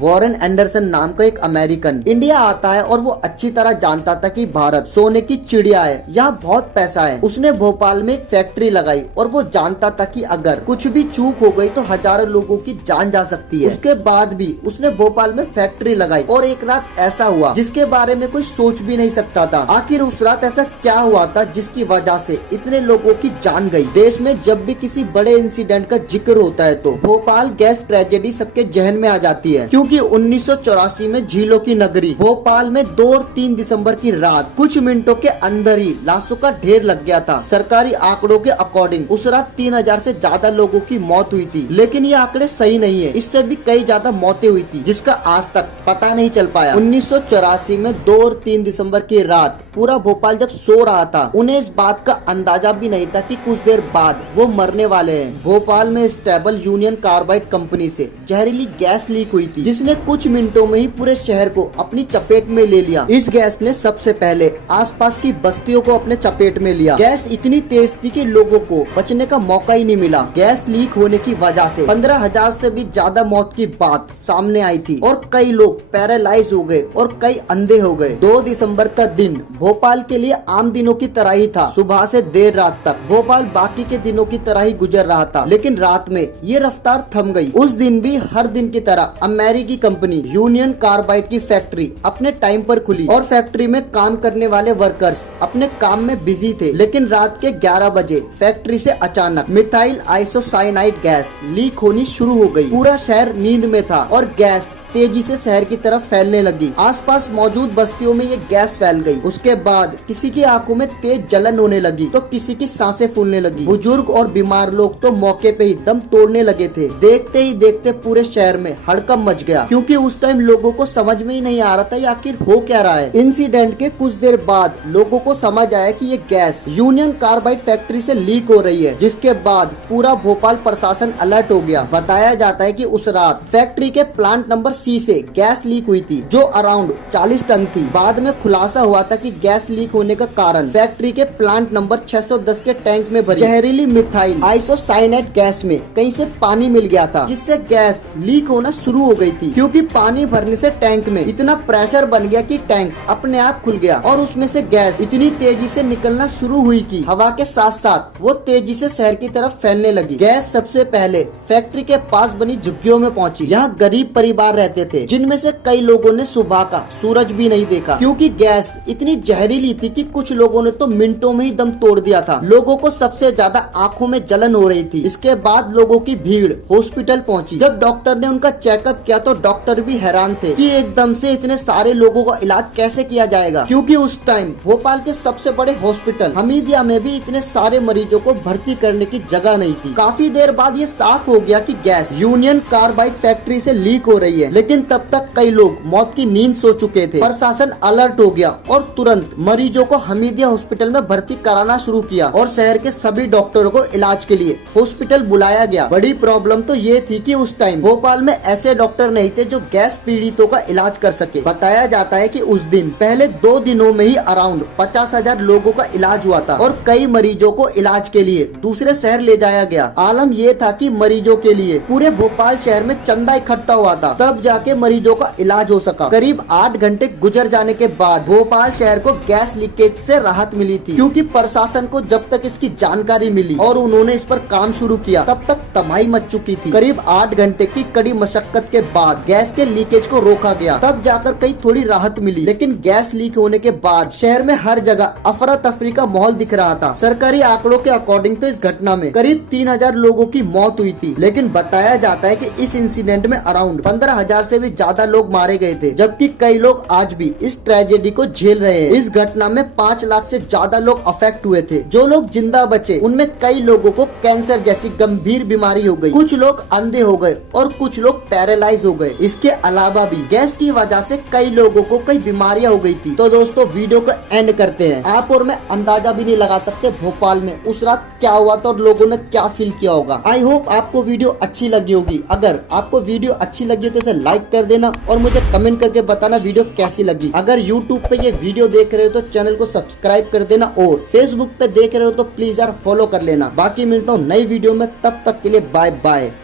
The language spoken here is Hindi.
वॉरेन एंडरसन नाम का एक अमेरिकन इंडिया आता है और वो अच्छी तरह जानता था कि भारत सोने की चिड़िया है, यहाँ बहुत पैसा है। उसने भोपाल में एक फैक्ट्री लगाई और वो जानता था कि अगर कुछ भी चूक हो गई तो हजारों लोगों की जान जा सकती है। उसके बाद भी उसने भोपाल में फैक्ट्री लगाई और एक रात ऐसा हुआ जिसके बारे में कोई सोच भी नहीं सकता था। आखिर उस रात ऐसा क्या हुआ था जिसकी वजह से इतने लोगों की जान गई। देश में जब भी किसी बड़े इंसिडेंट का जिक्र होता है तो भोपाल गैस ट्रेजेडी सबके जहन में आ जाती है, क्योंकि 1984 में झीलों की नगरी भोपाल में 2 और 3 दिसंबर की रात कुछ मिनटों के अंदर ही लाशों का ढेर लग गया था। सरकारी आंकड़ों के अकॉर्डिंग उस रात 3000 से ज्यादा लोगों की मौत हुई थी, लेकिन ये आंकड़े सही नहीं है। इससे भी कई ज्यादा मौतें हुई थी जिसका आज तक पता नहीं चल पाया। 1984 में 2 और 3 दिसंबर की रात पूरा भोपाल जब सो रहा था, उन्हें इस बात का अंदाजा भी नहीं था कि कुछ देर बाद वो मरने वाले हैं। भोपाल में स्टेबल यूनियन कार्बाइड कंपनी से जहरीली गैस लीक हुई थी, जिसने कुछ मिनटों में ही पूरे शहर को अपनी चपेट में ले लिया। इस गैस ने सबसे पहले आसपास की बस्तियों को अपने चपेट में लिया। गैस इतनी तेज थी कि लोगों को बचने का मौका ही नहीं मिला। गैस लीक होने की वजह से 15,000 से भी ज्यादा मौत की बात सामने आई थी और कई लोग पैरालाइज हो गए और कई अंधे हो गए। 2 दिसंबर का दिन भोपाल के लिए आम दिनों की तरह ही था। सुबह से देर रात तक भोपाल बाकी के दिनों की तरह ही गुजर रहा था, लेकिन रात में ये रफ्तार थम गई। उस दिन भी हर दिन की तरह अमेरिकी कंपनी यूनियन कार्बाइड की फैक्ट्री अपने टाइम पर खुली और फैक्ट्री में काम करने वाले वर्कर्स अपने काम में बिजी थे। लेकिन रात के 11 बजे फैक्ट्री से अचानक मिथाइल आइसोसाइनाइड गैस लीक होनी शुरू हो गई। पूरा शहर नींद में था और गैस तेजी से शहर की तरफ फैलने लगी। आसपास मौजूद बस्तियों में ये गैस फैल गई। उसके बाद किसी की आंखों में तेज जलन होने लगी तो किसी की सांसें फूलने लगी। बुजुर्ग और बीमार लोग तो मौके पे ही दम तोड़ने लगे थे। देखते ही देखते पूरे शहर में हड़कंप मच गया, क्योंकि उस टाइम लोगों को समझ में ही नहीं आ रहा था ये आखिर हो क्या रहा है। इंसिडेंट के कुछ देर बाद लोगों को समझ आया कि ये गैस यूनियन कार्बाइड फैक्ट्री से लीक हो रही है, जिसके बाद पूरा भोपाल प्रशासन अलर्ट हो गया। बताया जाता है कि उस रात फैक्ट्री के प्लांट नंबर सी से गैस लीक हुई थी, जो अराउंड 40 टन थी। बाद में खुलासा हुआ था कि गैस लीक होने का कारण फैक्ट्री के प्लांट नंबर 610 के टैंक में भरी जहरीली मिथाइल आइसोसाइनेट गैस में कहीं से पानी मिल गया था, जिससे गैस लीक होना शुरू हो गई थी। क्योंकि पानी भरने से टैंक में इतना प्रेशर बन गया कि टैंक अपने आप खुल गया और उसमें से गैस इतनी तेजी से निकलना शुरू हुई कि हवा के साथ साथ वो तेजी से शहर की तरफ फैलने लगी। गैस सबसे पहले फैक्ट्री के पास बनी झुग्गियों में पहुंची। यहाँ गरीब परिवार रहते थे, जिनमें से कई लोगों ने सुबह का सूरज भी नहीं देखा, क्योंकि गैस इतनी जहरीली थी कि कुछ लोगों ने तो मिनटों में ही दम तोड़ दिया था। लोगों को सबसे ज्यादा आंखों में जलन हो रही थी। इसके बाद लोगों की भीड़ हॉस्पिटल पहुंची। जब डॉक्टर ने उनका चेकअप किया तो डॉक्टर भी हैरान थे कि एकदम से इतने सारे लोगों का इलाज कैसे किया जाएगा, क्योंकि उस टाइम भोपाल के सबसे बड़े हॉस्पिटल हमीदिया में भी इतने सारे मरीजों को भर्ती करने की जगह नहीं थी। काफी देर बाद ये साफ हो गया कि गैस यूनियन कार्बाइड फैक्ट्री से लीक हो रही है, लेकिन तब तक कई लोग मौत की नींद सो चुके थे। प्रशासन अलर्ट हो गया और तुरंत मरीजों को हमीदिया हॉस्पिटल में भर्ती कराना शुरू किया और शहर के सभी डॉक्टरों को इलाज के लिए हॉस्पिटल बुलाया गया। बड़ी प्रॉब्लम तो ये थी कि उस टाइम भोपाल में ऐसे डॉक्टर नहीं थे जो गैस पीड़ितों का इलाज कर सके। बताया जाता है कि उस दिन पहले 2 दिनों में ही अराउंड 50,000 लोगों का इलाज हुआ था और कई मरीजों को इलाज के लिए दूसरे शहर ले जाया गया। आलम ये था कि मरीजों के लिए पूरे भोपाल शहर में चंदा इकट्ठा हुआ था, तब जाके मरीजों का इलाज हो सका। करीब 8 घंटे गुजर जाने के बाद भोपाल शहर को गैस लीकेज से राहत मिली थी, क्योंकि प्रशासन को जब तक इसकी जानकारी मिली और उन्होंने इस पर काम शुरू किया तब तक तबाही मच चुकी थी। करीब 8 घंटे की कड़ी मशक्कत के बाद गैस के लीकेज को रोका गया, तब जाकर कहीं थोड़ी राहत मिली। लेकिन गैस लीक होने के बाद शहर में हर जगह अफरा तफरी का माहौल दिख रहा था। सरकारी आंकड़ों के अकॉर्डिंग तो इस घटना में करीब 3000 लोगों की मौत हुई थी, लेकिन बताया जाता है कि इस इंसिडेंट में अराउंड 15,000 से भी ज्यादा लोग मारे गए थे, जबकि कई लोग आज भी इस ट्रेजेडी को झेल रहे हैं। इस घटना में 5 लाख से ज्यादा लोग अफेक्ट हुए थे। जो लोग जिंदा बचे उनमें कई लोगों को कैंसर जैसी गंभीर बीमारी हो गई, कुछ लोग अंधे हो गए और कुछ लोग पैरालाइज हो गए। इसके अलावा भी गैस की वजह से कई लोगों को कई बीमारियां हो गई थी। तो दोस्तों वीडियो को एंड करते हैं। आप और मैं अंदाजा भी नहीं लगा सकते भोपाल में उस रात क्या हुआ था और लोगों ने क्या फील किया होगा। आई होप आपको वीडियो अच्छी लगी होगी। अगर आपको वीडियो अच्छी लगी तो इसे लाइक कर देना और मुझे कमेंट करके बताना वीडियो कैसी लगी। अगर YouTube पे ये वीडियो देख रहे हो तो चैनल को सब्सक्राइब कर देना और Facebook पे देख रहे हो तो प्लीज यार फॉलो कर लेना। बाकी मिलता हूँ नई वीडियो में, तब तक के लिए बाय बाय।